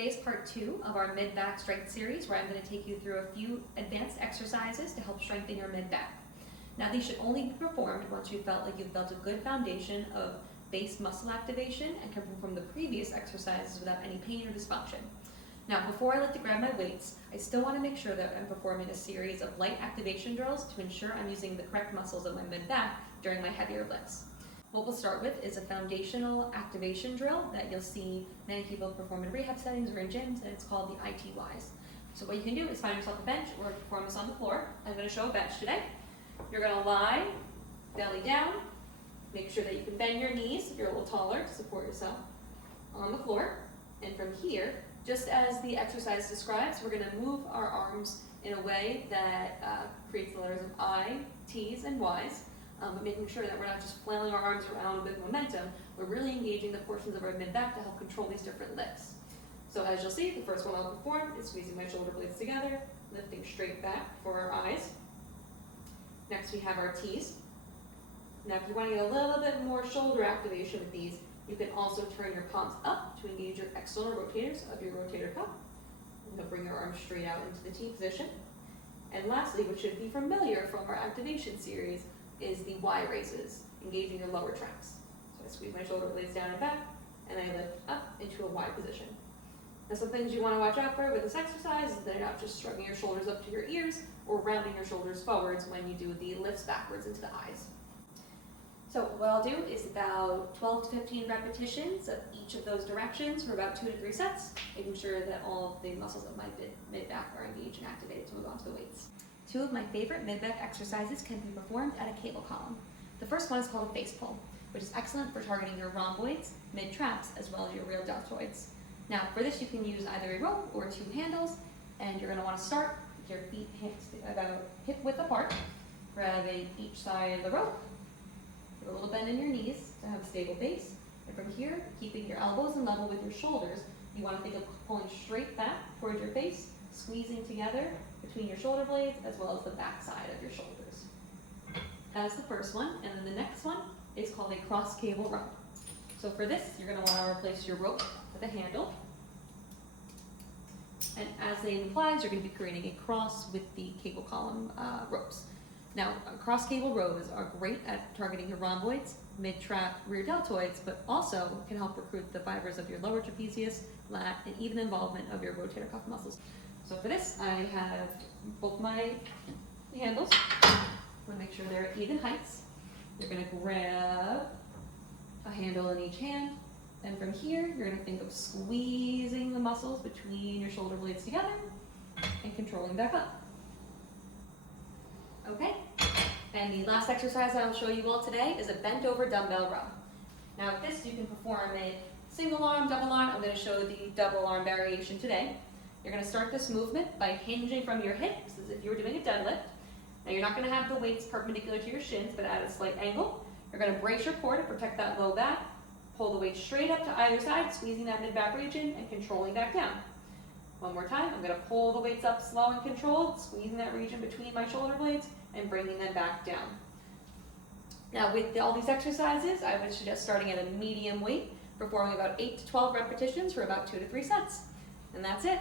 Today's part 2 of our mid-back strength series, where I'm going to take you through a few advanced exercises to help strengthen your mid-back. Now, these should only be performed once you've felt like you've built a good foundation of base muscle activation and can perform the previous exercises without any pain or dysfunction. Now, before I like to grab my weights, I still want to make sure that I'm performing a series of light activation drills to ensure I'm using the correct muscles of my mid-back during my heavier lifts. What we'll start with is a foundational activation drill that you'll see many people perform in rehab settings or in gyms, and it's called the ITYs. So what you can do is find yourself a bench or perform this on the floor. I'm going to show a bench today. You're going to lie, belly down, make sure that you can bend your knees if you're a little taller to support yourself on the floor. And from here, just as the exercise describes, we're going to move our arms in a way that creates the letters of I, T's, and Y's. But making sure that we're not just flailing our arms around with momentum, we're really engaging the portions of our mid-back to help control these different lifts. So as you'll see, the first one I'll perform is squeezing my shoulder blades together, lifting straight back for our I's. Next we have our T's. Now if you want to get a little bit more shoulder activation with these, you can also turn your palms up to engage your external rotators of your rotator cuff. And you'll bring your arms straight out into the T position. And lastly, which should be familiar from our activation series, is the Y raises, engaging your lower tracts. So I squeeze my shoulder blades down and back, and I lift up into a Y position. Now some things you want to watch out for with this exercise is that you're not just shrugging your shoulders up to your ears or rounding your shoulders forwards when you do the lifts backwards into the eyes. So what I'll do is about 12 to 15 repetitions of each of those directions for about 2 to 3 sets, making sure that all of the muscles of my mid-back are engaged and activated to move on to the weights. 2 of my favorite mid-back exercises can be performed at a cable column. The first one is called a face pull, which is excellent for targeting your rhomboids, mid-traps, as well as your real deltoids. Now, for this you can use either a rope or 2 handles, and you're going to want to start with your feet about hip width apart, grabbing each side of the rope, with a little bend in your knees to have a stable base, and from here, keeping your elbows in level with your shoulders, you want to think of pulling straight back towards your face, squeezing together between your shoulder blades as well as the back side of your shoulders. That's the first one, and then the next one is called a cross cable row. So for this, you're going to want to replace your rope with a handle, and as the name implies, you're going to be creating a cross with the cable column ropes. Now, cross cable rows are great at targeting your rhomboids, mid-trap, rear deltoids, but also can help recruit the fibers of your lower trapezius, lat, and even involvement of your rotator cuff muscles. So for this, I have both my handles. I want to make sure they're at even heights. You're going to grab a handle in each hand, and from here, you're going to think of squeezing the muscles between your shoulder blades together and controlling back up. Okay, and the last exercise I'll show you all today is a bent over dumbbell row. Now with this, you can perform a single arm, double arm. I'm going to show the double arm variation today. You're going to start this movement by hinging from your hips as if you were doing a deadlift. Now you're not going to have the weights perpendicular to your shins, but at a slight angle. You're going to brace your core to protect that low back, pull the weight straight up to either side, squeezing that mid-back region and controlling back down. One more time, I'm going to pull the weights up slow and controlled, squeezing that region between my shoulder blades and bringing them back down. Now with all these exercises, I would suggest starting at a medium weight, performing about 8 to 12 repetitions for about 2 to 3 sets. And that's it.